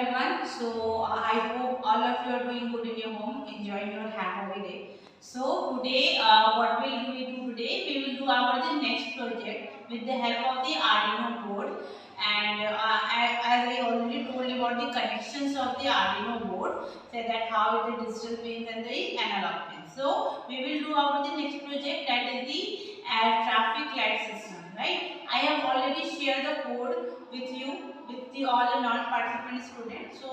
everyone. So I hope all of you are doing good in your home, enjoying your holiday. So today, what will we do today? We will do our the next project with the help of the Arduino board. And as I already told about the connections of the Arduino board, say that how the digital pins and the analog pins. So we will do our the next project, that is the traffic light system, right? I have already shared the code with you, with the all the non-participant students. So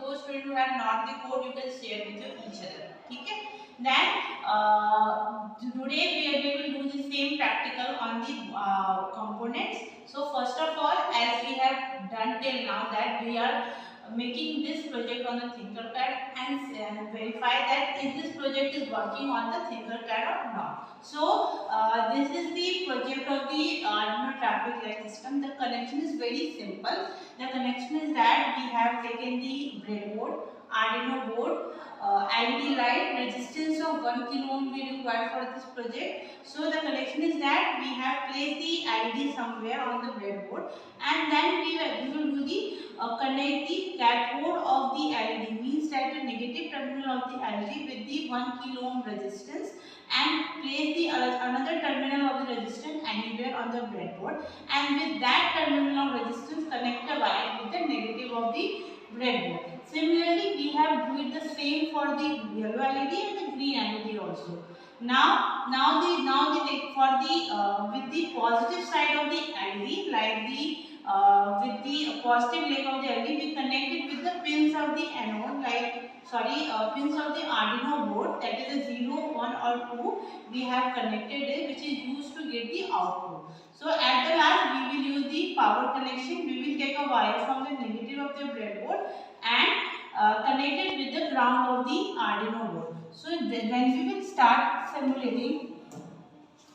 those students who have not the code, you can share with each other. Okay? Then today we will do the same practical on the components. So first of all, as we have done till now, that we are making this project on the Tinkercad and verify that if this project is working on the Tinkercad or not. So this is the project of the Arduino traffic light system. The connection is very simple. The connection is that we have taken the breadboard, Arduino board, LED light, resistance of 1 kilo ohm we require for this project. So the connection is that we have placed the LED somewhere on the breadboard, and then we will do the connect the cathode of the LED, means that the negative terminal of the LED with the 1 kilo ohm resistance, and place the another terminal of the resistance anywhere on the breadboard, and with that terminal of resistance connect the wire with the negative of the breadboard. Similarly, we have do it the same for the yellow LED and the green LED also. Now for the with the positive side of the LED, like the with the positive leg of the LED, we connect it with the pins of the anode, pins of the Arduino board, that is a 0, 1 or 2. We have connected it, which is used to get the output. So at the last, we will use the power connection. We will take a wire from the negative of the breadboard and connect it with the ground of the Arduino board. So when we will start simulating,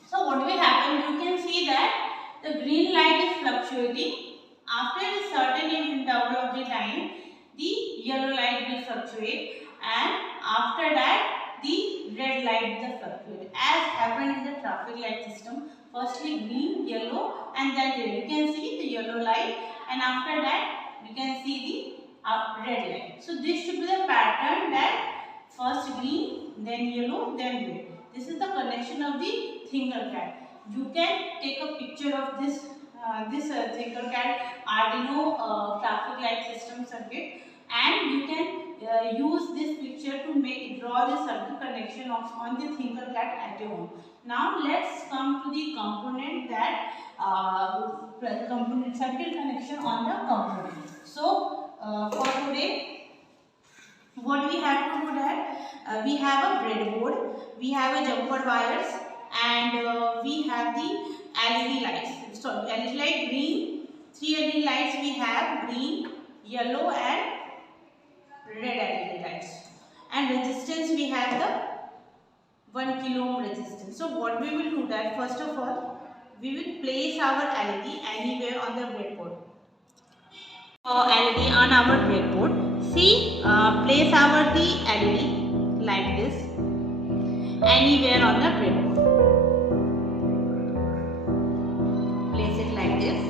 so what will happen? You can see that the green light is fluctuating. After a certain interval of the time, the yellow light will fluctuate, and after that the red light will fluctuate, as happened in the traffic light system. Firstly green, yellow, and then red. You can see the yellow light, and after that you can see the red light. So this should be the pattern, that first green, then yellow, then red. This is the connection of the Tinkercad. You can take a picture of this Tinkercad Arduino traffic light system circuit, and you can use this picture to draw the circuit connection on the Tinkercad at your home. Now let's come to the component, that component circuit connection on the component. So for today, what we have to do, that we have a breadboard, we have a jumper wires, and we have the LED lights. So LED light green, 3 LED lights we have, green, yellow and red LED lights, and resistance we have the 1 kilo ohm resistance. So what we will do, that first of all we will place our LED anywhere on the breadboard. LED on our breadboard. See, place our the LED like this anywhere on the breadboard. Place it like this.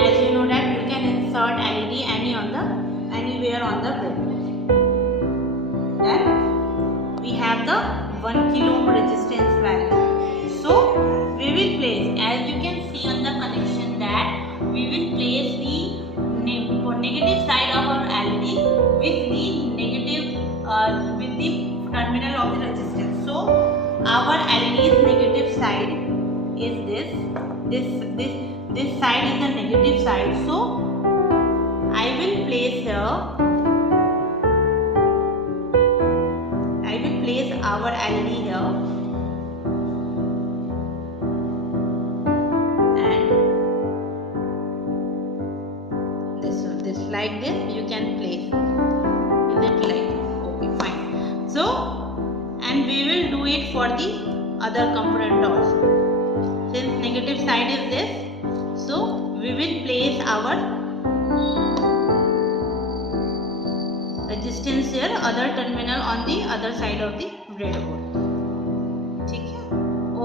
As you know that you can insert LED anywhere on the breadboard. Then we have the 1 kilo ohm resistance value. So we will place, as you can see on the connection, that we will place the negative side of our LED with the negative with the terminal of the resistance. So our LED's negative side is this side is the negative side. So I will place here, I will place our LED here, like this you can place. Is it like okay, fine. So, and we will do it for the other component also. Since negative side is this, so we will place our resistance here, other terminal on the other side of the breadboard.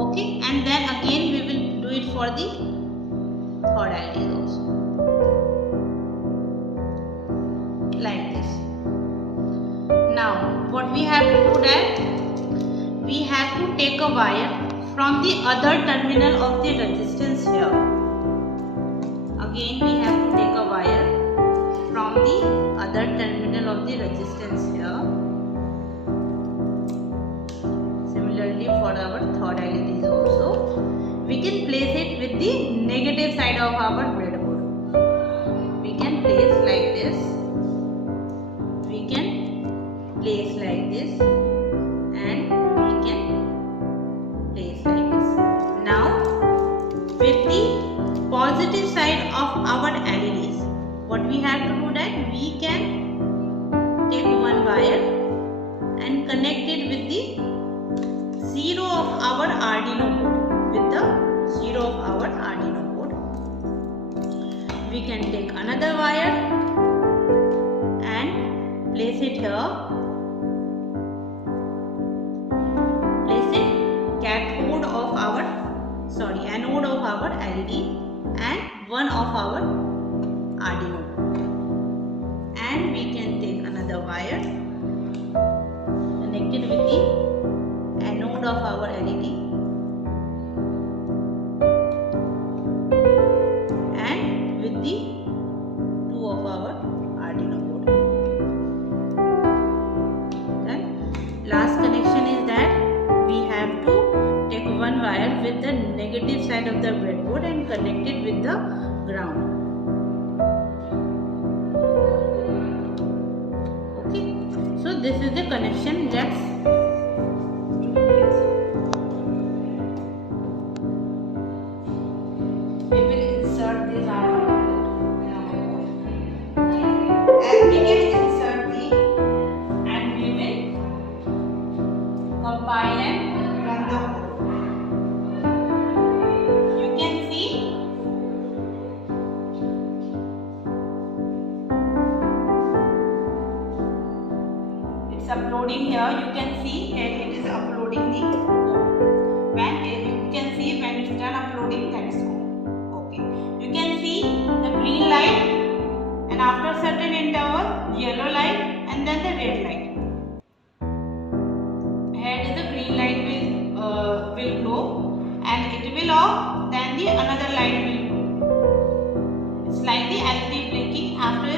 Okay, and then again we will do it for the third LED also. Now what we have to do that we have to take a wire from the other terminal of the resistance here. Again we have to take a wire from the other terminal of the resistance here. Similarly for our third LEDs also, we can place it with the negative side of our breadboard. We can place like this. We can place like this, and we can place like this. Now with the positive side of our LEDs, what we have to do that we can take one wire and connect it with the 0 of our Arduino board. With the 0 of our Arduino board, we can take another wire and place it here. Place it anode of our LED and one of our Arduino. And we can take another wire, connect it with the anode of our LED and with the 2 of our Arduino board. Then last connection is that we have to take one wire with the negative side of the breadboard and connect it with the ground. Okay, so this is the connection. We will insert this as we can insert the, and we will compile and run the code. You can see it's uploading here. You can see here it is uploading the code. When you can see when it's done uploading, that is code. Okay. You can see the green light, and after certain interval, yellow light, and then the red light. Here the green light will glow, and it will off. Then the another light will glow. It's like the LED blinking after